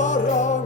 Oh.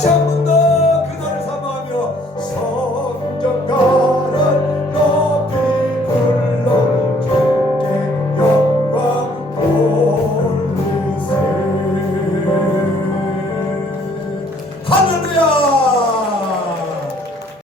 시 한 번 더 그날을 사모하며 성전 나를 높이 불러 주께 영광 돌리세. 할렐루야.